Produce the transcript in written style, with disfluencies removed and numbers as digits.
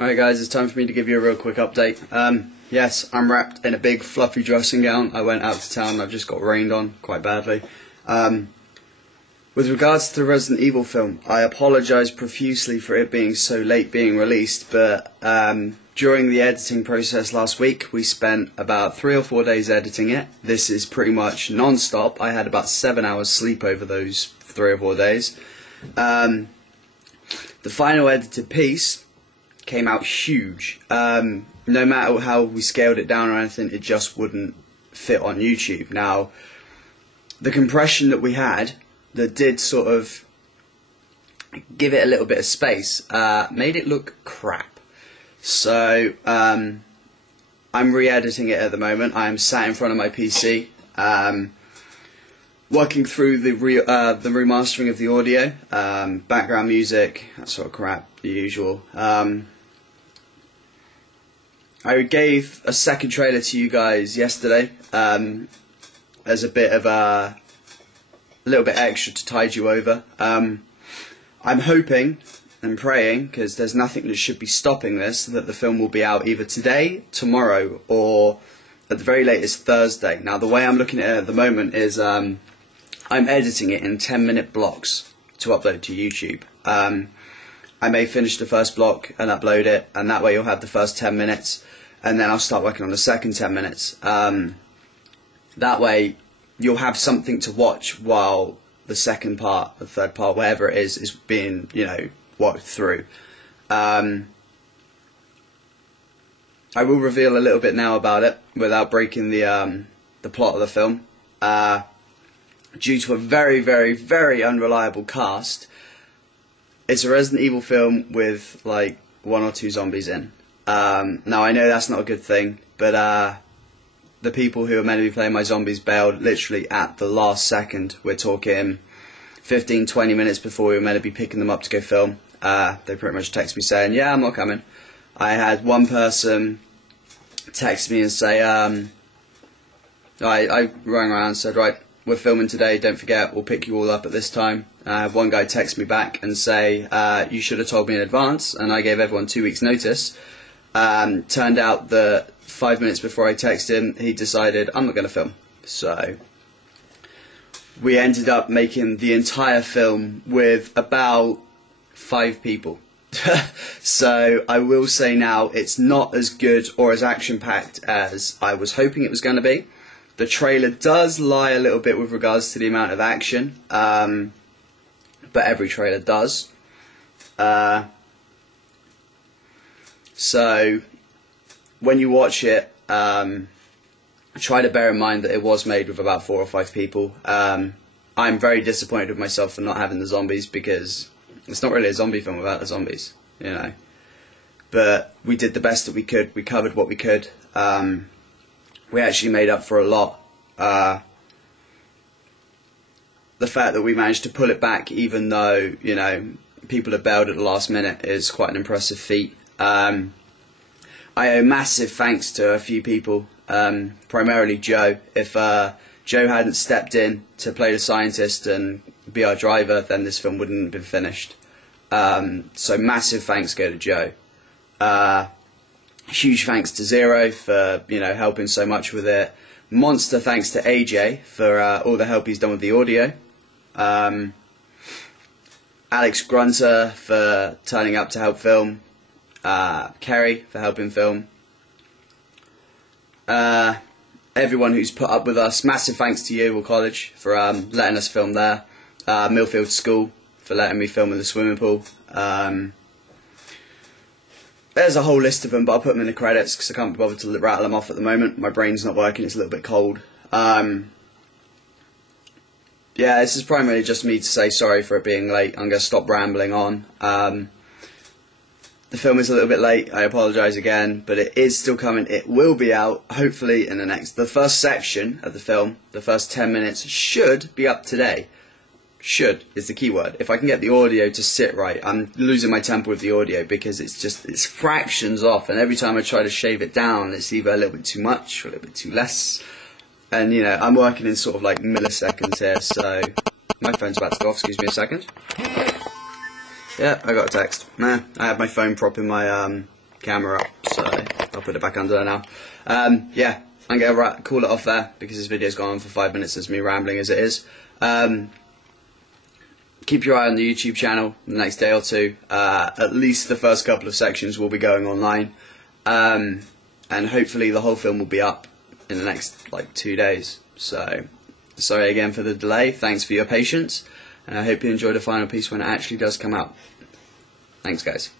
Alright guys, it's time for me to give you a real quick update. Yes, I'm wrapped in a big fluffy dressing gown. I went out to town, I've just got rained on quite badly. With regards to the Resident Evil film, I apologise profusely for it being so late being released, but during the editing process last week, we spent about 3 or 4 days editing it. This is pretty much non-stop. I had about 7 hours sleep over those 3 or 4 days. The final edited piece came out huge. No matter how we scaled it down or anything, it just wouldn't fit on YouTube. Now, the compression that we had, that did sort of give it a little bit of space, made it look crap. So, I'm re-editing it at the moment. I'm sat in front of my PC, working through the remastering of the audio, background music, that sort of crap, the usual. I gave a second trailer to you guys yesterday as a bit of a little bit extra to tide you over. I'm hoping and praying, because there's nothing that should be stopping this, that the film will be out either today, tomorrow, or at the very latest Thursday. Now, the way I'm looking at it at the moment is I'm editing it in 10-minute blocks to upload to YouTube. I may finish the first block and upload it, and that way you'll have the first 10 minutes, and then I'll start working on the second 10 minutes. That way you'll have something to watch while the second part, the third part, whatever it is being, walked through. I will reveal a little bit now about it without breaking the plot of the film. Due to a very, very, very unreliable cast, it's a Resident Evil film with like 1 or 2 zombies in. Now I know that's not a good thing, but the people who are meant to be playing my zombies bailed literally at the last second. We're talking 15-20 minutes before we were meant to be picking them up to go film. They pretty much texted me saying, yeah, I'm not coming. I had one person text me and say, I rang around and said, right, we're filming today, don't forget, we'll pick you all up at this time. One guy texted me back and say, you should have told me in advance, and I gave everyone 2 weeks notice. Turned out that 5 minutes before I texted him, he decided, I'm not going to film. So we ended up making the entire film with about 5 people. So I will say now, it's not as good or as action-packed as I was hoping it was going to be. The trailer does lie a little bit with regards to the amount of action, but every trailer does. So when you watch it, try to bear in mind that it was made with about 4 or 5 people. I'm very disappointed with myself for not having the zombies, because it's not really a zombie film without the zombies, But we did the best that we could. We covered what we could. We actually made up for a lot. The fact that we managed to pull it back, even though, people have bailed at the last minute, is quite an impressive feat. I owe massive thanks to a few people, primarily Joe. If Joe hadn't stepped in to play the scientist and be our driver, then this film wouldn't have been finished. So massive thanks go to Joe. Huge thanks to Zero for helping so much with it. Monster thanks to AJ for all the help he's done with the audio. Alex Grunter for turning up to help film. Kerry for helping film. Everyone who's put up with us. Massive thanks to Yeovil College for letting us film there. Millfield School for letting me film in the swimming pool. There's a whole list of them, but I'll put them in the credits because I can't be bothered to rattle them off at the moment. My brain's not working, it's a little bit cold. Yeah, this is primarily just me to say sorry for it being late. I'm going to stop rambling on. The film is a little bit late, I apologise again, but it is still coming. It will be out, hopefully, in the first section of the film, the first 10 minutes, should be up today. Should is the key word. If I can get the audio to sit right, I'm losing my temper with the audio because it's fractions off, and every time I try to shave it down, it's either a little bit too much or a little bit too less. And I'm working in sort of like milliseconds here, so my phone's about to go off. Excuse me a second. Yeah, I got a text. Nah, I had my phone prop in my camera up, so I'll put it back under there now. Yeah, I'm going to call it off there because this video's gone on for 5 minutes, as me rambling as it is. Keep your eye on the YouTube channel the next day or two. At least the first couple of sections will be going online, and hopefully the whole film will be up in the next like 2 days. So sorry again for the delay, thanks for your patience, and I hope you enjoy the final piece when it actually does come out. Thanks guys.